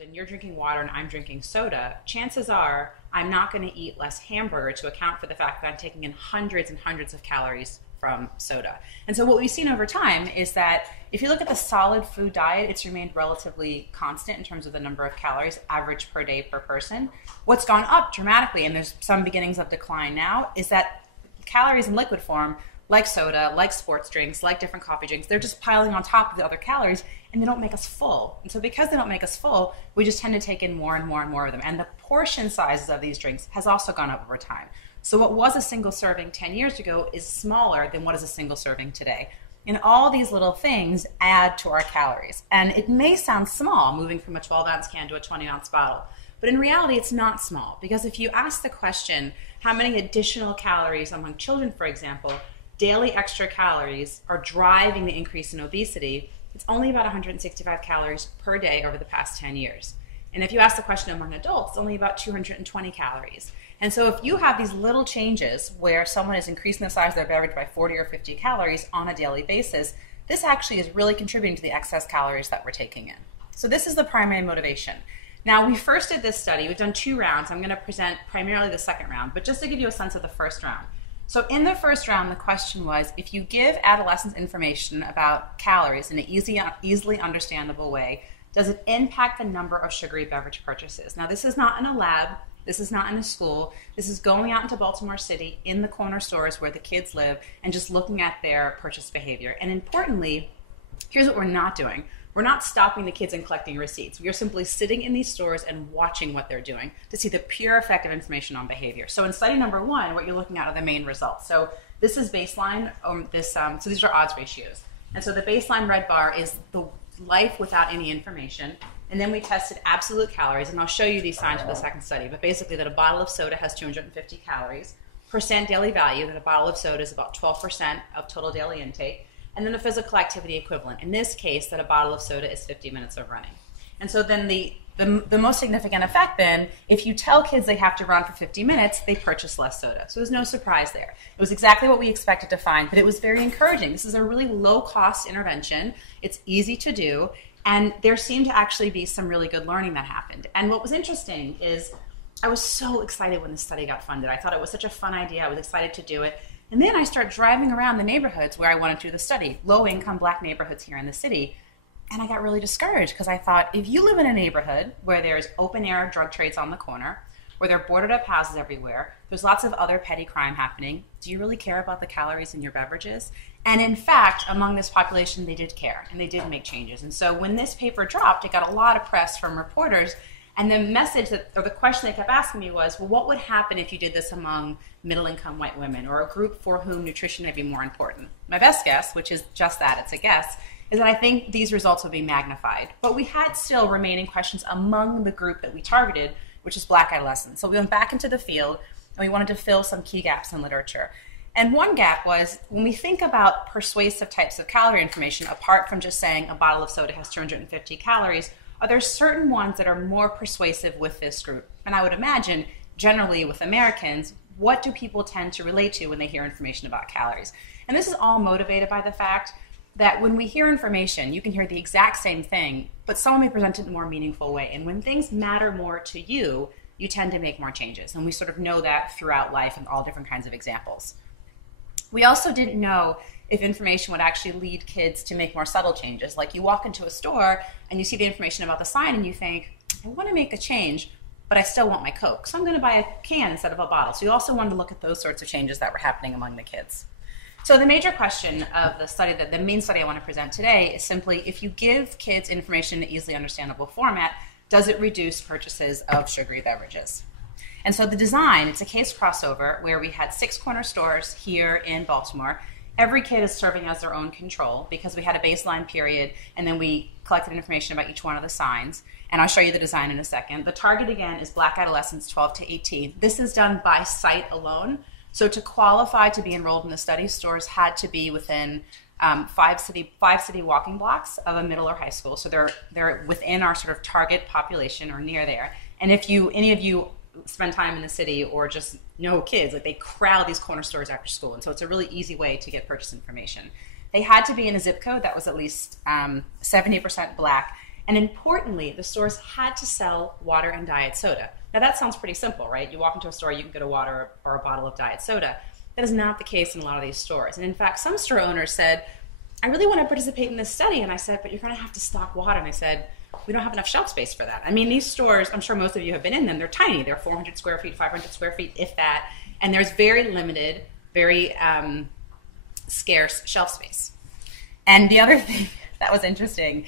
and you're drinking water and I'm drinking soda, chances are I'm not going to eat less hamburger to account for the fact that I'm taking in hundreds and hundreds of calories from soda. And so what we've seen over time is that if you look at the solid food diet, it's remained relatively constant in terms of the number of calories average per day per person. What's gone up dramatically, and there's some beginnings of decline now, is that calories in liquid form, like soda, like sports drinks, like different coffee drinks, they're just piling on top of the other calories, and they don't make us full. And so because they don't make us full, we just tend to take in more and more and more of them. And the portion sizes of these drinks has also gone up over time. So what was a single serving 10 years ago is smaller than what is a single serving today. And all these little things add to our calories. And it may sound small, moving from a 12-ounce can to a 20-ounce bottle. But in reality, it's not small. Because if you ask the question, how many additional calories among children, for example, daily extra calories are driving the increase in obesity, it's only about 165 calories per day over the past 10 years. And if you ask the question among adults, it's only about 220 calories. And so if you have these little changes where someone is increasing the size of their beverage by 40 or 50 calories on a daily basis, this actually is really contributing to the excess calories that we're taking in. So this is the primary motivation. Now, we first did this study. We've done 2 rounds. I'm going to present primarily the second round, but just to give you a sense of the first round. So in the first round, the question was, if you give adolescents information about calories in an easily understandable way, does it impact the number of sugary beverage purchases? Now, this is not in a lab. This is not in a school. This is going out into Baltimore City in the corner stores where the kids live and just looking at their purchase behavior. And importantly, here's what we're not doing. We're not stopping the kids and collecting receipts. We are simply sitting in these stores and watching what they're doing to see the pure effect of information on behavior. So in study number 1, what you're looking at are the main results. So this is baseline. So these are odds ratios. And so the baseline red bar is the life without any information. And then we tested absolute calories. And I'll show you these signs for the second study. But basically that a bottle of soda has 250 calories. Percent daily value, that a bottle of soda is about 12% of total daily intake. And then the physical activity equivalent. In this case, that a bottle of soda is 50 minutes of running. And so then the most significant effect then, if you tell kids they have to run for 50 minutes, they purchase less soda. So there's no surprise there. It was exactly what we expected to find, but it was very encouraging. This is a really low-cost intervention. It's easy to do, and there seemed to actually be some really good learning that happened. And what was interesting is I was so excited when this study got funded. I thought it was such a fun idea. I was excited to do it. And then I start driving around the neighborhoods where I wanted to do the study, low-income black neighborhoods here in the city. And I got really discouraged because I thought, if you live in a neighborhood where there's open-air drug trades on the corner, where there are boarded-up houses everywhere, there's lots of other petty crime happening, do you really care about the calories in your beverages? And in fact, among this population, they did care, and they did make changes. And so when this paper dropped, it got a lot of press from reporters. And the message or the question they kept asking me was, well, what would happen if you did this among middle-income white women or a group for whom nutrition may be more important? My best guess, which is just that, it's a guess, is that I think these results would be magnified. But we had still remaining questions among the group that we targeted, which is black adolescents. So we went back into the field, and we wanted to fill some key gaps in literature. And one gap was, when we think about persuasive types of calorie information, apart from just saying a bottle of soda has 250 calories, are there certain ones that are more persuasive with this group? And I would imagine, generally with Americans, what do people tend to relate to when they hear information about calories? And this is all motivated by the fact that when we hear information, you can hear the exact same thing, but someone may present it in a more meaningful way. And when things matter more to you, you tend to make more changes. And we sort of know that throughout life in all different kinds of examples. We also didn't know if information would actually lead kids to make more subtle changes. Like you walk into a store and you see the information about the sign and you think, I want to make a change, but I still want my Coke. So I'm going to buy a can instead of a bottle. So you also wanted to look at those sorts of changes that were happening among the kids. So the major question of the study, the main study I want to present today, is simply, if you give kids information in an easily understandable format, does it reduce purchases of sugary beverages? And so the design, it's a case crossover where we had 6 corner stores here in Baltimore. Every kid is serving as their own control because we had a baseline period and then we collected information about each one of the signs. And I'll show you the design in a second. The target, again, is black adolescents 12 to 18. This is done by site alone. So to qualify to be enrolled in the study, stores had to be within 5 city walking blocks of a middle or high school. So they're within our sort of target population or near there. And if any of you spend time in the city or just know kids, like they crowd these corner stores after school. And so it's a really easy way to get purchase information. They had to be in a zip code that was at least 70% black. And importantly, the stores had to sell water and diet soda. Now that sounds pretty simple, right? You walk into a store, you can get a water or a bottle of diet soda. That is not the case in a lot of these stores. And in fact, some store owners said, I really want to participate in this study. And I said, but you're going to have to stock water. And I said, we don't have enough shelf space for that. I mean, these stores, I'm sure most of you have been in them, they're tiny. They're 400 square feet, 500 square feet, if that. And there's very limited, very scarce shelf space. And the other thing that was interesting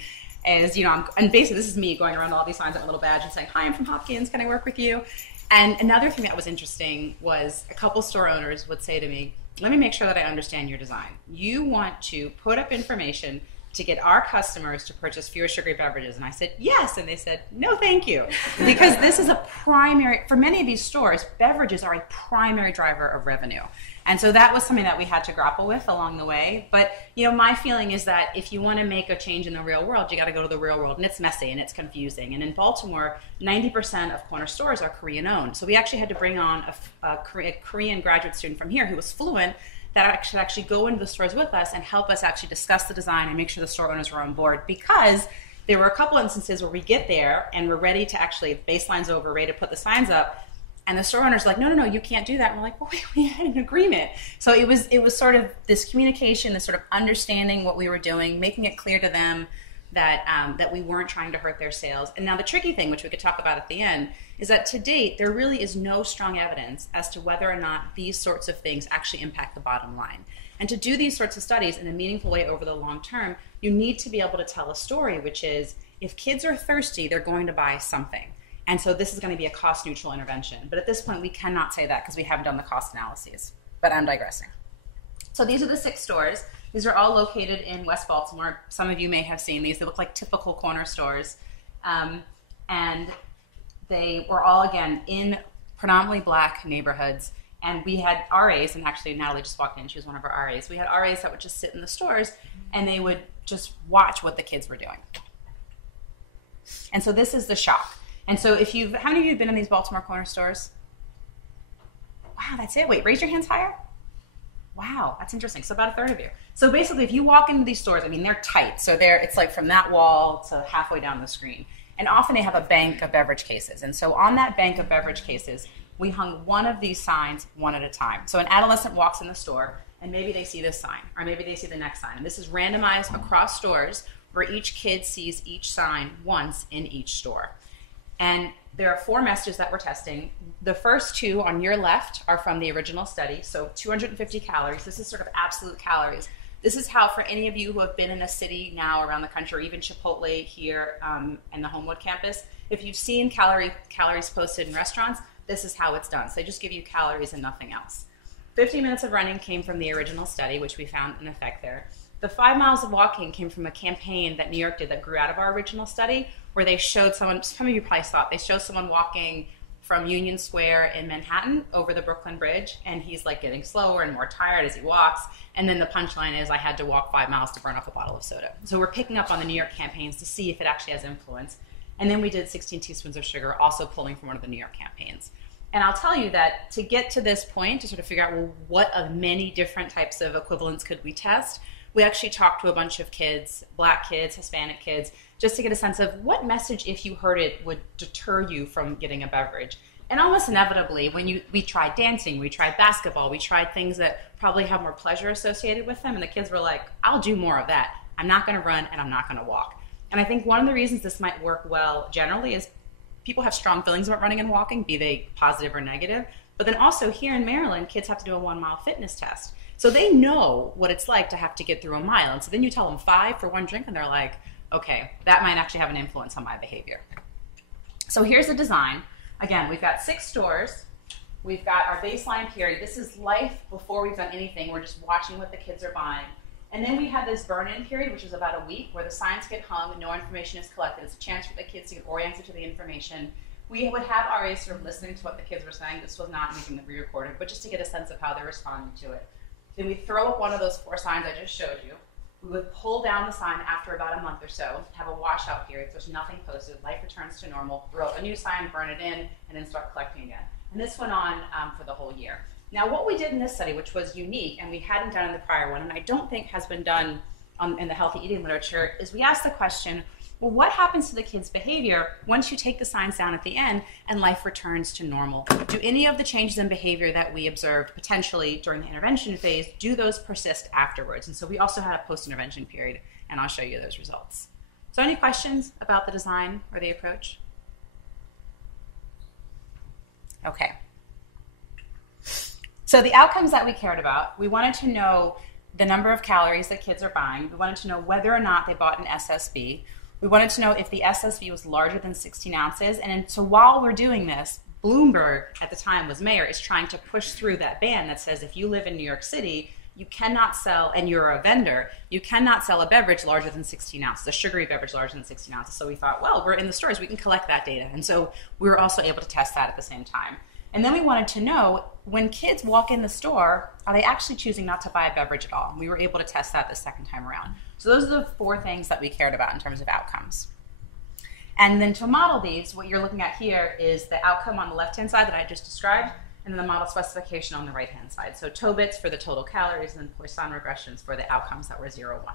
is, and basically this is me going around all these signs with a little badge and saying, hi, I'm from Hopkins, can I work with you? And another thing that was interesting was a couple store owners would say to me, let me make sure that I understand your design. You want to put up information to get our customers to purchase fewer sugary beverages. And I said, yes. And they said, no, thank you. Because this is a primary, for many of these stores, beverages are a primary driver of revenue. And so that was something that we had to grapple with along the way. But, my feeling is that if you want to make a change in the real world, you got to go to the real world. And it's messy and it's confusing. And in Baltimore, 90% of corner stores are Korean owned. So we actually had to bring on a Korean graduate student from here who was fluent that should actually go into the stores with us and help us actually discuss the design and make sure the store owners were on board, because there were a couple instances where we get there and we're ready to actually, baseline's over, ready to put the signs up, and the store owners are like, no, you can't do that. And we're like, well, wait, we had an agreement. So it was sort of this communication, this sort of understanding what we were doing, making it clear to them that we weren't trying to hurt their sales. And now the tricky thing, which we could talk about at the end, is that to date, there really is no strong evidence as to whether or not these sorts of things actually impact the bottom line. And to do these sorts of studies in a meaningful way over the long term, you need to be able to tell a story, which is, if kids are thirsty, they're going to buy something. And so this is going to be a cost-neutral intervention. But at this point, we cannot say that because we haven't done the cost analyses. But I'm digressing. So these are the 6 stores. These are all located in West Baltimore. Some of you may have seen these. They look like typical corner stores. And they were all, again, in predominantly black neighborhoods. And we had RAs, and actually Natalie just walked in. She was one of our RAs. We had RAs that would just sit in the stores, and they would just watch what the kids were doing. And so this is the shock. And so how many of you have been in these Baltimore corner stores? Wow, that's it. Wait, raise your hands higher. Wow, that's interesting. So about a third of you. So basically, if you walk into these stores, they're tight. So it's like from that wall to halfway down the screen. And often they have a bank of beverage cases. And so on that bank of beverage cases, we hung one of these signs one at a time. So an adolescent walks in the store, and maybe they see this sign, or maybe they see the next sign. And this is randomized across stores, where each kid sees each sign once in each store. And there are 4 messages that we're testing. The first 2 on your left are from the original study, so 250 calories. This is sort of absolute calories. This is how, for any of you who have been in a city now around the country, or even Chipotle here in the Homewood campus, if you've seen calories posted in restaurants, this is how it's done. So they just give you calories and nothing else. 15 minutes of running came from the original study, which we found an effect there. The 5 miles of walking came from a campaign that New York did that grew out of our original study, where they showed someone, some of you probably saw it, they showed someone walking from Union Square in Manhattan over the Brooklyn Bridge, and he's like getting slower and more tired as he walks, and then the punchline is, I had to walk 5 miles to burn off a bottle of soda. So we're picking up on the New York campaigns to see if it actually has influence. And then we did 16 teaspoons of sugar, also pulling from one of the New York campaigns. And I'll tell you that to get to this point, to sort of figure out, well, what of many different types of equivalents could we test, we actually talked to a bunch of kids, Black kids, Hispanic kids, just to get a sense of what message, if you heard it, would deter you from getting a beverage. And almost inevitably, we tried dancing, we tried basketball, we tried things that probably have more pleasure associated with them, and the kids were like, I'll do more of that. I'm not going to run, and I'm not going to walk. And I think one of the reasons this might work well generally is people have strong feelings about running and walking, be they positive or negative. But then also here in Maryland, kids have to do a 1-mile fitness test. So they know what it's like to have to get through a mile. And so then you tell them 5 for one drink, and they're like, okay, that might actually have an influence on my behavior. So here's the design. Again, we've got 6 stores. We've got our baseline period. This is life before we've done anything. We're just watching what the kids are buying. And then we have this burn-in period, which is about a week, where the signs get hung and no information is collected. It's a chance for the kids to get oriented to the information. We would have RAs sort of listening to what the kids were saying. This was not anything that we recorded, but just to get a sense of how they're responding to it. Then we throw up one of those 4 signs I just showed you. We would pull down the sign after about a month or so, have a washout period, so there's nothing posted, life returns to normal, throw up a new sign, burn it in, and then start collecting again. And this went on for the whole year. Now, what we did in this study, which was unique, and we hadn't done in the prior one, and I don't think has been done in the healthy eating literature, is we asked the question, Well, what happens to the kids' behavior once you take the signs down at the end and life returns to normal? Do any of the changes in behavior that we observed potentially during the intervention phase, do those persist afterwards? And so we also had a post-intervention period, and I'll show you those results. So any questions about the design or the approach? Okay. So the outcomes that we cared about, we wanted to know the number of calories that kids are buying. We wanted to know whether or not they bought an SSB. We wanted to know if the SSB was larger than 16 ounces. And so while we're doing this, Bloomberg, at the time was mayor, is trying to push through that ban that says if you live in New York City, you cannot sell, and you're a vendor, you cannot sell a beverage larger than 16 ounces, a sugary beverage larger than 16 ounces. So we thought, well, we're in the stores, we can collect that data. And so we were also able to test that at the same time. And then we wanted to know, when kids walk in the store, are they actually choosing not to buy a beverage at all? And we were able to test that the second time around. So those are the 4 things that we cared about in terms of outcomes. And then to model these, what you're looking at here is the outcome on the left-hand side that I just described, and then the model specification on the right-hand side. So Tobit's for the total calories, and then Poisson regressions for the outcomes that were 0, 1.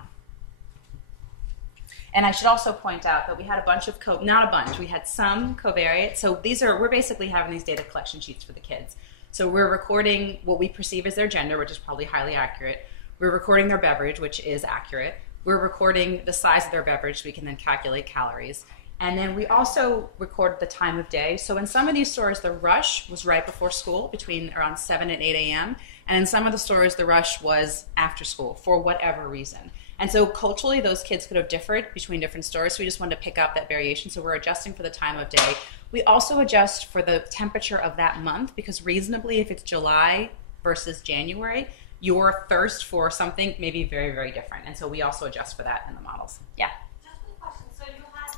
And I should also point out that we had a bunch of, not a bunch, we had some covariates. So we're basically having these data collection sheets for the kids. So we're recording what we perceive as their gender, which is probably highly accurate. We're recording their beverage, which is accurate. We're recording the size of their beverage, so we can then calculate calories. And then we also record the time of day. So in some of these stores, the rush was right before school, between around 7 and 8 a.m. And in some of the stores, the rush was after school for whatever reason. And so culturally, those kids could have differed between different stores. So we just wanted to pick up that variation. So we're adjusting for the time of day. We also adjust for the temperature of that month, because reasonably, if it's July versus January, your thirst for something may be very, very different. And so we also adjust for that in the models. Yeah. Just one question. So you had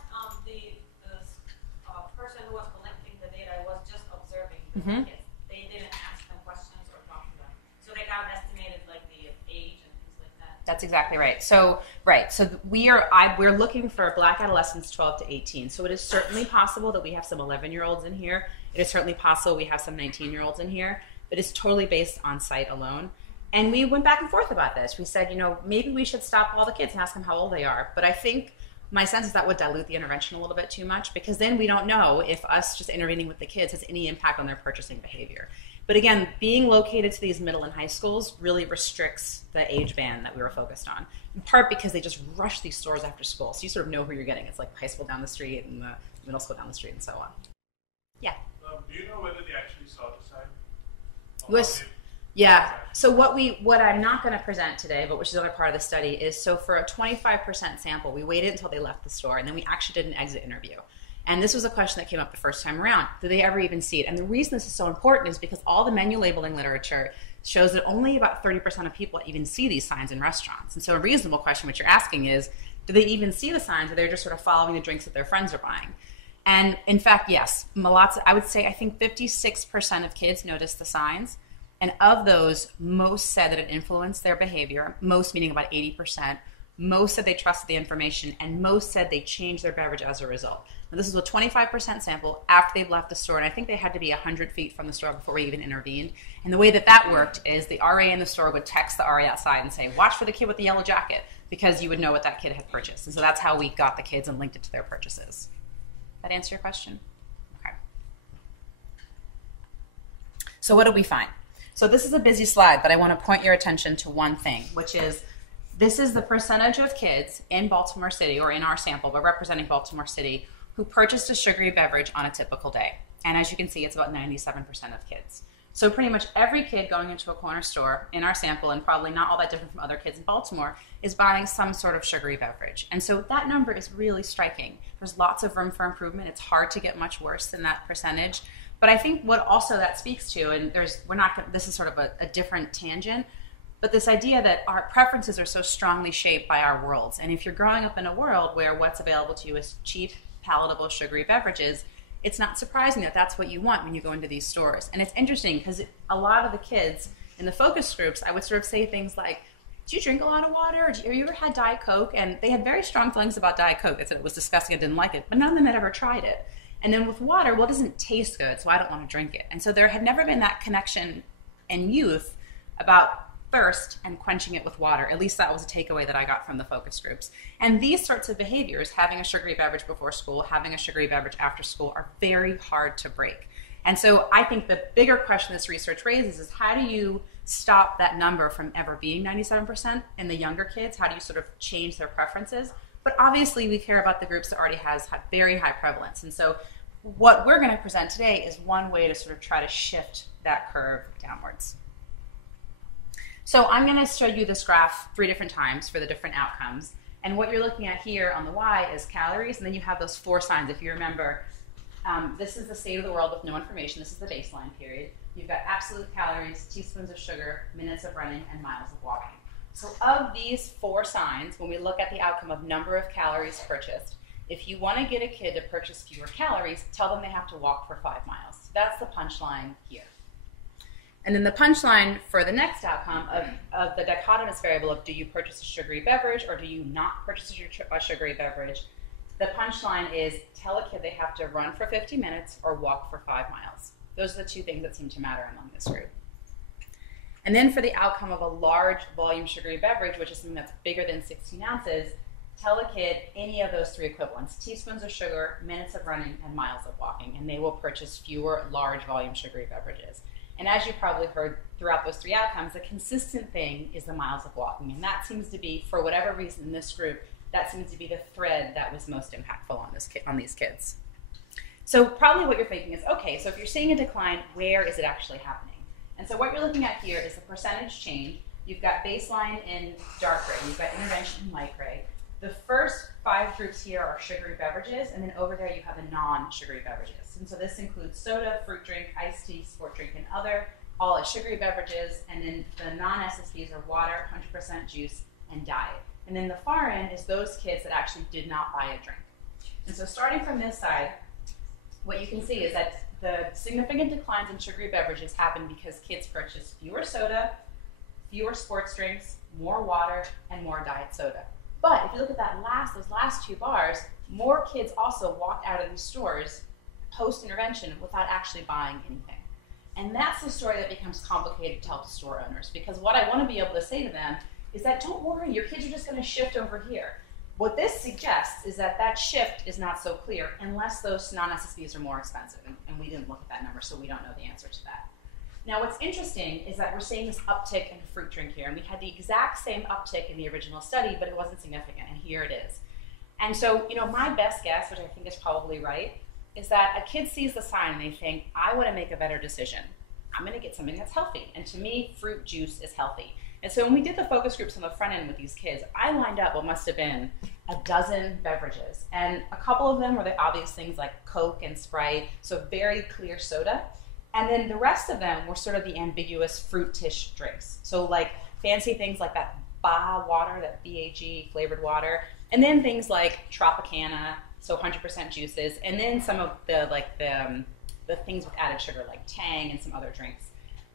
the person who was collecting the data was just observing the kids. They didn't ask them questions or talk to them. So they kind of estimated like the age and things like that. That's exactly right. So we're looking for Black adolescents 12 to 18. So it is certainly possible that we have some 11-year-olds in here. It is certainly possible we have some 19-year-olds in here. But it's totally based on site alone. And we went back and forth about this. We said, maybe we should stop all the kids and ask them how old they are. But I think my sense is that would dilute the intervention a little bit too much, because then we don't know if us just intervening with the kids has any impact on their purchasing behavior. But again, being located to these middle and high schools really restricts the age band that we were focused on, in part because they just rush these stores after school. So you sort of know who you're getting. It's like high school down the street and the middle school down the street and so on. Yeah. Do you know whether they actually saw the sign? Yeah. So what I'm not going to present today, but which is another part of the study, is so for a 25% sample, we waited until they left the store, and then we actually did an exit interview. And this was a question that came up the first time around. Did they ever even see it? And the reason this is so important is because all the menu labeling literature shows that only about 30% of people even see these signs in restaurants. And so a reasonable question, which you're asking, is, do they even see the signs, or they're just sort of following the drinks that their friends are buying? And in fact, yes, I would say I think 56% of kids noticed the signs. And of those, most said that it influenced their behavior, most meaning about 80%. Most said they trusted the information, and most said they changed their beverage as a result. Now, this is a 25% sample after they've left the store, and I think they had to be 100 feet from the store before we even intervened. And the way that worked is the RA in the store would text the RA outside and say, watch for the kid with the yellow jacket, because you would know what that kid had purchased. And so that's how we got the kids and linked it to their purchases. That answer your question? Okay. So what did we find? So this is a busy slide, but I want to point your attention to one thing, which is this is the percentage of kids in Baltimore City, or in our sample, but representing Baltimore City, who purchased a sugary beverage on a typical day. And as you can see, it's about 97% of kids. So pretty much every kid going into a corner store in our sample, and probably not all that different from other kids in Baltimore, is buying some sort of sugary beverage. And so that number is really striking. There's lots of room for improvement. It's hard to get much worse than that percentage. But I think what also that speaks to, and this is sort of a different tangent, but this idea that our preferences are so strongly shaped by our worlds. And if you're growing up in a world where what's available to you is cheap, palatable, sugary beverages, it's not surprising that that's what you want when you go into these stores. And it's interesting because a lot of the kids in the focus groups, I would sort of say things like, do you drink a lot of water? Have you ever had Diet Coke? And they had very strong feelings about Diet Coke. They said it was disgusting, I didn't like it, but none of them had ever tried it. And then with water, well, it doesn't taste good, so I don't want to drink it. And so there had never been that connection in youth about thirst and quenching it with water. At least that was a takeaway that I got from the focus groups. And these sorts of behaviors, having a sugary beverage before school, having a sugary beverage after school, are very hard to break. And so I think the bigger question this research raises is, how do you stop that number from ever being 97% in the younger kids? How do you sort of change their preferences? But obviously we care about the groups that already have very high prevalence. And so what we're going to present today is one way to sort of try to shift that curve downwards. So I'm going to show you this graph 3 different times for the different outcomes. And what you're looking at here on the Y is calories, and then you have those 4 signs. If you remember, this is the state of the world with no information. This is the baseline period. You've got absolute calories, teaspoons of sugar, minutes of running, and miles of walking. So of these 4 signs, when we look at the outcome of number of calories purchased, if you want to get a kid to purchase fewer calories, tell them they have to walk for 5 miles. So that's the punchline here. And then the punchline for the next outcome of the dichotomous variable of do you purchase a sugary beverage or do you not purchase a sugary beverage, the punchline is tell a kid they have to run for 50 minutes or walk for 5 miles. Those are the 2 things that seem to matter among this group. And then for the outcome of a large volume sugary beverage, which is something that's bigger than 16 ounces, tell a kid any of those 3 equivalents, teaspoons of sugar, minutes of running, and miles of walking, and they will purchase fewer large volume sugary beverages. And as you probably heard throughout those 3 outcomes, the consistent thing is the miles of walking. And that seems to be, for whatever reason in this group, that seems to be the thread that was most impactful on these kids. So probably what you're thinking is, okay, so if you're seeing a decline, where is it actually happening? And so what you're looking at here is the percentage change. You've got baseline in dark gray, you've got intervention in light gray. The first 5 groups here are sugary beverages, and then over there you have the non-sugary beverages. And so this includes soda, fruit drink, iced tea, sport drink, and other, all as sugary beverages. And then the non-SSBs are water, 100% juice, and diet. And then the far end is those kids that actually did not buy a drink. And so starting from this side, what you can see is that the significant declines in sugary beverages happen because kids purchase fewer soda, fewer sports drinks, more water, and more diet soda. But if you look at those last 2 bars, more kids also walked out of these stores post-intervention without actually buying anything. And that's the story that becomes complicated to tell to store owners, because what I want to be able to say to them is that don't worry, your kids are just going to shift over here. What this suggests is that that shift is not so clear unless those non-SSBs are more expensive. And we didn't look at that number, so we don't know the answer to that. Now, what's interesting is that we're seeing this uptick in fruit drink here, and we had the exact same uptick in the original study, but it wasn't significant, and here it is. And so, my best guess, which I think is probably right, is that a kid sees the sign and they think, I want to make a better decision. I'm going to get something that's healthy, and to me, fruit juice is healthy. And so when we did the focus groups on the front end with these kids, I lined up what must have been a dozen beverages, and a couple of them were the obvious things like Coke and Sprite, so very clear soda. And then the rest of them were sort of the ambiguous fruit-ish drinks. So like fancy things like that BA water, that BAG flavored water. And then things like Tropicana, so 100% juices. And then some of the things with added sugar like Tang and some other drinks.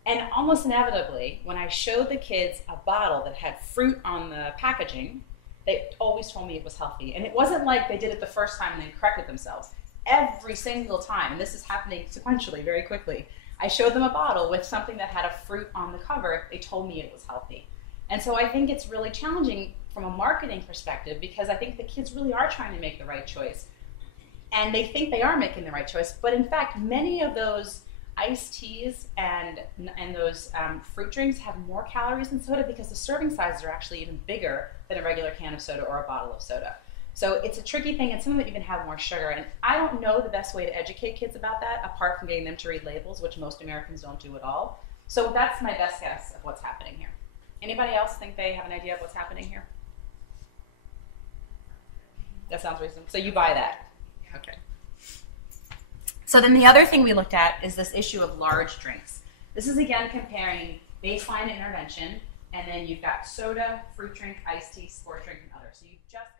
And almost inevitably, when I showed the kids a bottle that had fruit on the packaging, they always told me it was healthy. And it wasn't like they did it the first time and then corrected themselves. Every single time, and this is happening sequentially very quickly, I showed them a bottle with something that had a fruit on the cover. They told me it was healthy. And so I think it's really challenging from a marketing perspective, because I think the kids really are trying to make the right choice. And they think they are making the right choice. But in fact, many of those iced teas and those fruit drinks have more calories than soda because the serving sizes are actually even bigger than a regular can of soda or a bottle of soda. So it's a tricky thing, and some of it even have more sugar. And I don't know the best way to educate kids about that, apart from getting them to read labels, which most Americans don't do at all. So that's my best guess of what's happening here. Anybody else think they have an idea of what's happening here? That sounds reasonable. So you buy that. Okay. So then the other thing we looked at is this issue of large drinks. This is again comparing baseline intervention, and then you've got soda, fruit drink, iced tea, sport drink, and others. So you just